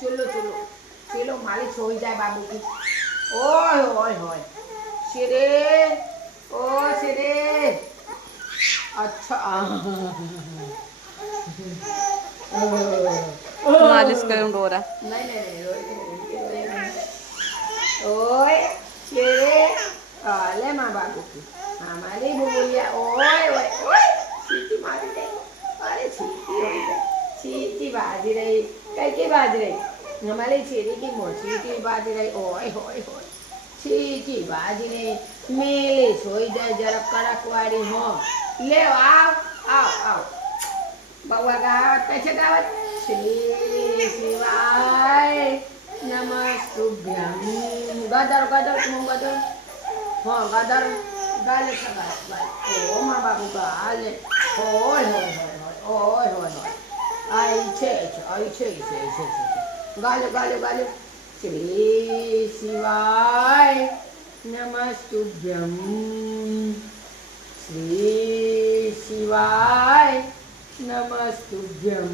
चलो चलो चलो मालिक सोई जाए बाबू की ओए ओए होए शेरे ओ शेरे अच्छा मालिश करूँ डोरा। नहीं नहीं नहीं रोएगा नहीं ओए शेरे ले माँ बाबू की हमारी बुबुलिया ओए ओए ओए सीटी मारी गई अरे सीटी हो गई सीटी बाजी रही कई की बाज रही हमारी छेरी की मोची की बाज रही ओए होए होए सीटी बाजी रही मेले सोई जाए जरा कड़क वाली हो ले आओ आओ आओ बउआ गावत कैसे गावत श्री शिवाय नमस्तुभ्यं गदर गदर तुम गदर हाँ गदर गाले सगा ओ माँ बाबू गाले ओय होय होय होय होय होय आई छे गाले गाले गाले श्री शिवाय नमस्तुभ्यं श्री शिवाय नमस्तुभ्यं